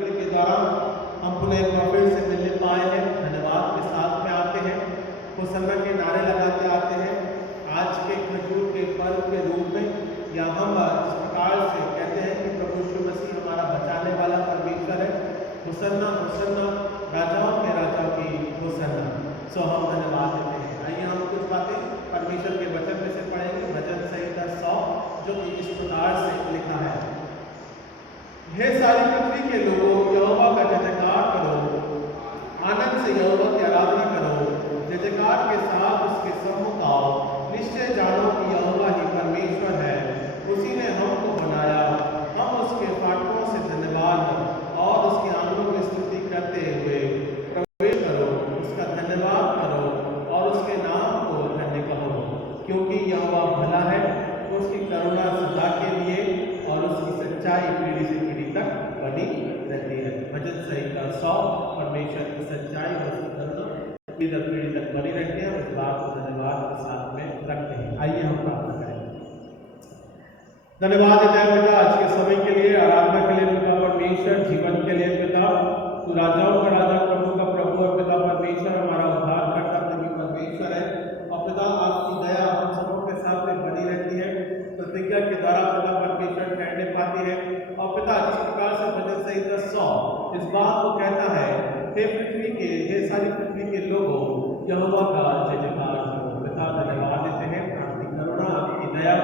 के द्वारा हम पुनः एक बार फिर से मिलने पाए हैं। धन्यवाद के साथ में आते हैं, होसन्ना के नारे लगाते आते हैं। आज के खजूर के पर्व के रूप में या हम इस प्रकार से कहते हैं कि प्रभु यीशु मसीह हमारा बचाने वाला परमेश्वर है। होसन्ना होसन्ना, राजाओं के राजा की होसन्ना। सो हम धन्यवाद देते हैं। आइए हम कुछ बातें परमेश्वर के वचन में से पढ़ेंगे। भजन संहिता 100 जो कि इस प्रकार से लिखा है। हे सारी पृथ्वी के लोगों, यहोवा का जय जयकार करो, आनंद से यहोवा की आराधना करो, जय जयकार के साथ उसके सम्मुख आओ। निश्चय जानो कि यहोवा ही परमेश्वर है, उसी ने हमको बनाया। हम उसके फाटकों से धन्यवाद और उसके आंगनों में स्तुति करते हुए प्रवेश करो। उसका धन्यवाद करो और उसके नाम को धन्य कहो, क्योंकि यहोवा भला है, उसकी करुणा सदा के लिए और उसकी सच्चाई पीढ़ी से पीढ़ी तक बनी रहती है। भजन संहिता 100। परमेश्वर की सच्चाई और उसकी करुणा पीढ़ी तक बनी रहती है। इस बात को धन्यवाद के साथ में रखते हैं। आइए हम प्रार्थना करें। धन्यवाद देते हैं पिता आज के समय के लिए, आराधना के लिए पिता परमेश्वर, जीवन के लिए पिता। तू राजाओं का राजा, प्रभु का प्रभु और पिता परमेश्वर हमारा उद्धार करता तभी परमेश्वर है। और पिता आपकी दया हम सबों के साथ में बनी रहती है। प्रतिज्ञा के द्वारा पिता परमेश्वर ठहरने पाती है। और पिता जिस प्रकार से भजन संहिता 100 इस बात को कहता है, हे सारी पृथ्वी के लोगों, यहोवा का जय जयकार करो। पिता धन्यवाद देते हैं आपकी करुणा, आपकी दया,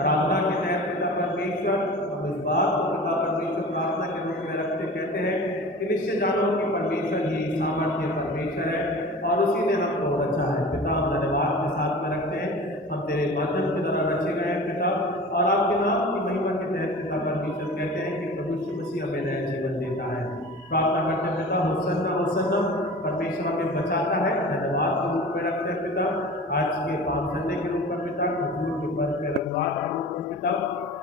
आराधना के तहत पिता परमेश्वर हम इस बात को पिता परमेश्वर प्रार्थना के रूप में रखते कहते हैं कि निश्चय जानो कि परमेश्वर ही सामर्थ्य परमेश्वर है और उसी ने हमको रचा है। पिता हम धन्यवाद के साथ में रखते हैं, हम तेरे माध्यम के द्वारा रचे गए हैं पिता, और आपके नाम की महिमा के तहत पिता परमेश्वर कहते हैं कि प्रभु यीशु मसीह हमें नया जीवन देता है। प्रार्थना करते हैं पिता, होसन्ना होसन्ना, परमेश्वर हमें बचाता है। धन्यवाद के रूप में रखते हैं पिता, आज के पाम संडे के रूप में पिता, खजूर के पर्व के रविवार के रूप में पिता,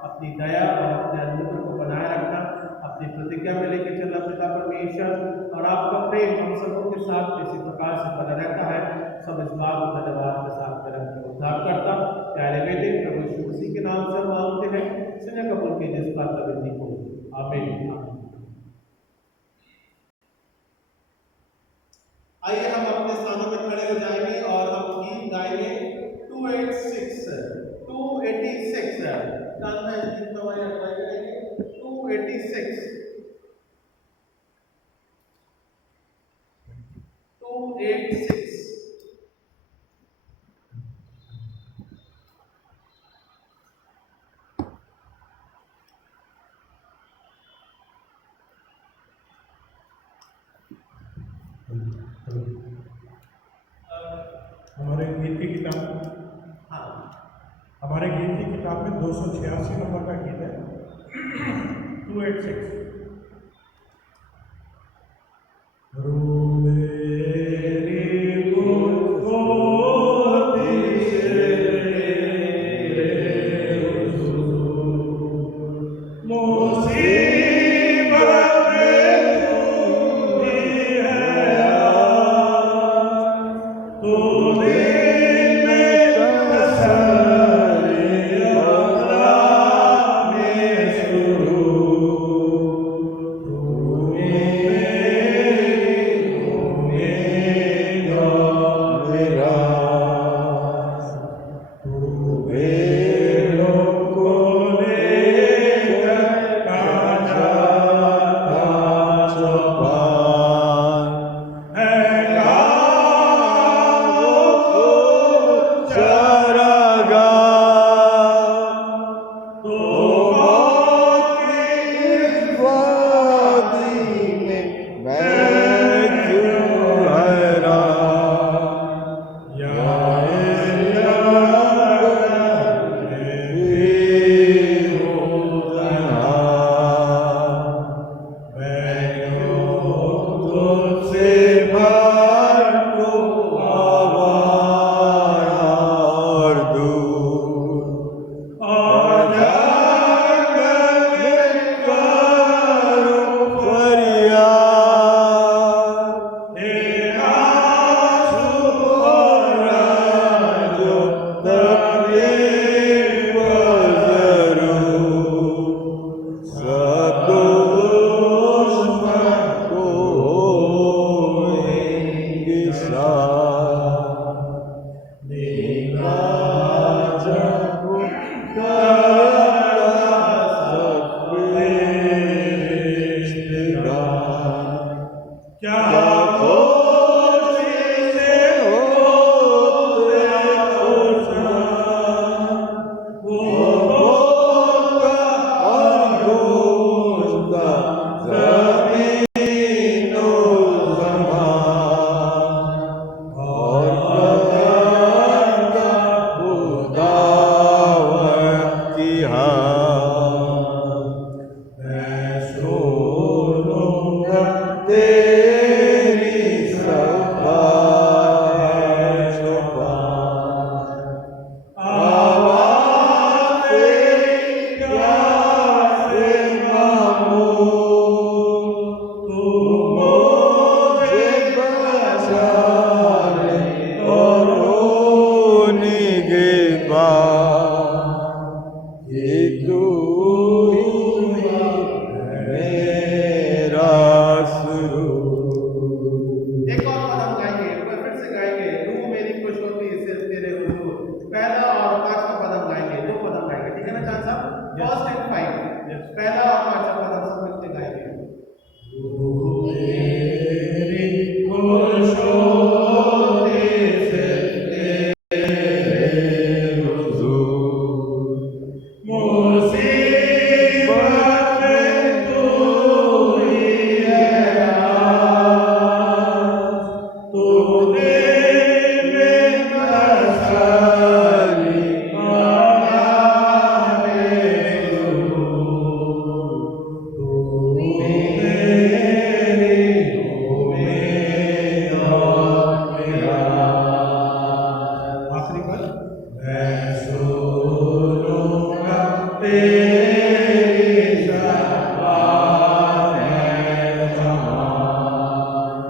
अपनी दया और अपने अनुग्रह को बनाए रखना, अपनी प्रतिज्ञा में लेके चलना पिता परमेश्वर, और आपका प्रेम हम सबों के साथ इसी प्रकार से बना रहता है। सब इस बात को धन्यवाद के साथ में रखते हैं। उद्धार करता प्यारे बेटे प्रभु यीशु मसीह के नाम से मांगते हैं, सुने कबूल कीजिए इस बात का विधि को। आमीन। आइए हम अपने स्थानों में खड़े हो जाएंगे और हम गीत गाएंगे 286 गाना है, गीत हमारे अगुवाई करेंगे 286 हमारे गीत की किताब में 286 नंबर का गीत है 286। जमीनो ज़मान और बदन का खुदावंद की मैं सुनूंगा तेरी एक और पदम गाएंगे, एक बार फिर से गाएंगे। रूह मेरी खुश होती है सिर्फ तेरे हुजूर। पहला और पांचवा पदम गाएंगे, दो पदम गाएंगे, ठीक है ना चांद साहब? फर्स्ट एंड फाइव, पहला और पांचवा पदम सब मिलके गाएंगे। खुश होती सिर्फ तेरे हुजूर। मुसीबत में तू ही है तू दे में तसल्ली हमारे ज़रूर। तू मेरी उम्मीद और निगाह। आखिरी पद, मैं सुनूंगा तेरी शफ़ाअत में ज़मान।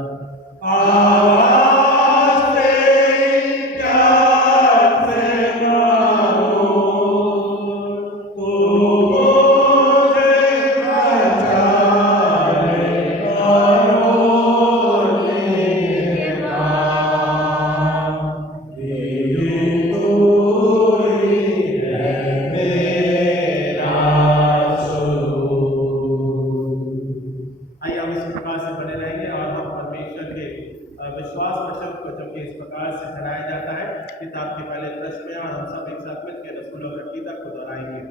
आवाज़ तेरी प्यार से मालूम, तू मुझे बचाए और होने पार। तेरी तू ही है मेरा सुरूर। आइए हम इस प्रकार से बने रहेंगे और हम परमेश्वर के विश्वास वचन को जब इस प्रकार से फैलाया जाता है किताब के पहले पृष्ठ में, और हम सब एक साथ मिलकर रसूल और अकीदा को दोहराएंगे।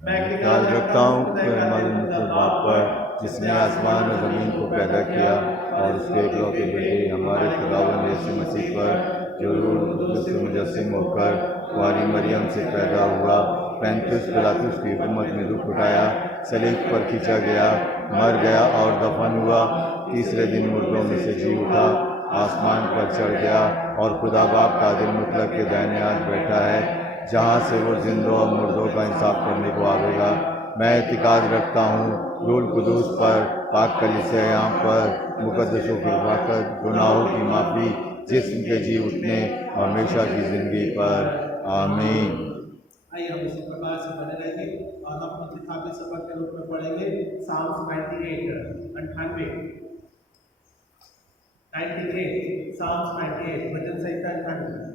मैं याद रखता हूँ कि मालूम के बाप पर जिसने आसमान और ज़मीन को पैदा किया और उसके इकलौते बेटे हमारे खुदावंद यीशु मसीह पर जो रूह कुद्दूस से मुजस्सिम होकर कुंवारी मरियम से पैदा हुआ, पैंतीस पिलातुस की हुकूमत में दुख उठाया, सलीब पर खींचा गया, मर गया और दफन हुआ, तीसरे दिन मुर्दों में से जी उठा, आसमान पर चढ़ गया और खुदा बाप कादिर मुतलक के दाहिने हाथ बैठा है, जहाँ से वो जिंदों और मुर्दों का इंसाफ करने को आवेगा। मैं इत्तिकाद रखता हूँ रूह कुद्दूस पर, पाक कलीसिया पर, मुकद्दसों की हिफाज़त, गुनाहों की माफ़ी, जिस्म के जी उठने और हमेशा की ज़िंदगी पर। आमीन। आइए हम इसी प्रकार से बने रहेंगे और हम अपनी किताबी सबक के रूप में पढ़ेंगे साम्स 98, 98, साम्स 98, भजन संहिता 98।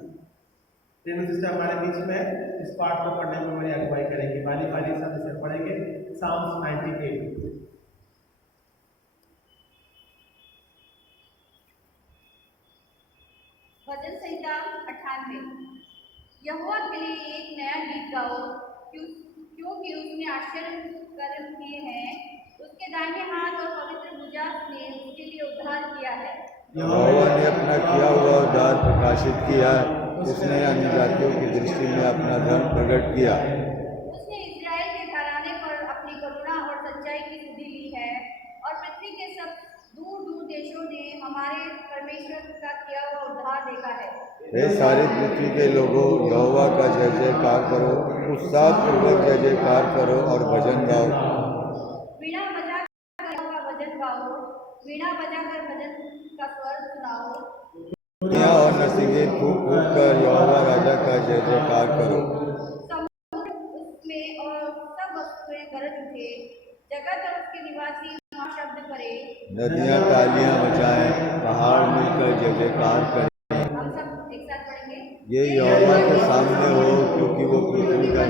तीनों सिस्टर हमारे बीच में इस पाठ को पढ़ने में हमारी अगुवाई करेंगे। बारी बारी सब इसे पढ़ेंगे। साम्स 98। भजन संहिता 98। यहोवा के लिए एक नया गीत गाओ, क्योंकि उसने आश्चर्य कर्म किए हैं। उसके दाहिने हाथ और पवित्र भुजा ने उसके लिए उद्धार किया है। यहोवा ने अपना किया हुआ उद्धार प्रकाशित किया, उसने अन्य जातियों की दृष्टि में अपना धर्म प्रकट किया। उसने इस्राएल के घराने पर अपनी करुणा और सच्चाई की सुधि ली है, और पृथ्वी के सब दूर दूर देशों ने हमारे परमेश्वर का किया हुआ उद्धार देखा है। हे सारी पृथ्वी के लोगों, यहोवा का जय जयकार करो, उत्साहपूर्वक जय जयकार करो और भजन गाओ। वीणा बजाकर भजन गाओ, वीणा बजाकर भजन का स्वर सुनाओ। दुनिया और नसीबे फूंक फूंक कर यहोवा राजा का जय जयकार करो। समुद्र उसमें और सब वस्तुएं गरज उठे, जगत और उसके निवासी महाशब्द करे। नदियाँ तालियां बजाएं, पहाड़ मिलकर जय जयकार करें। हम सब एक साथ पढ़ेंगे। ये यहोवा के सामने हो, क्योंकि वो पृथ्वी का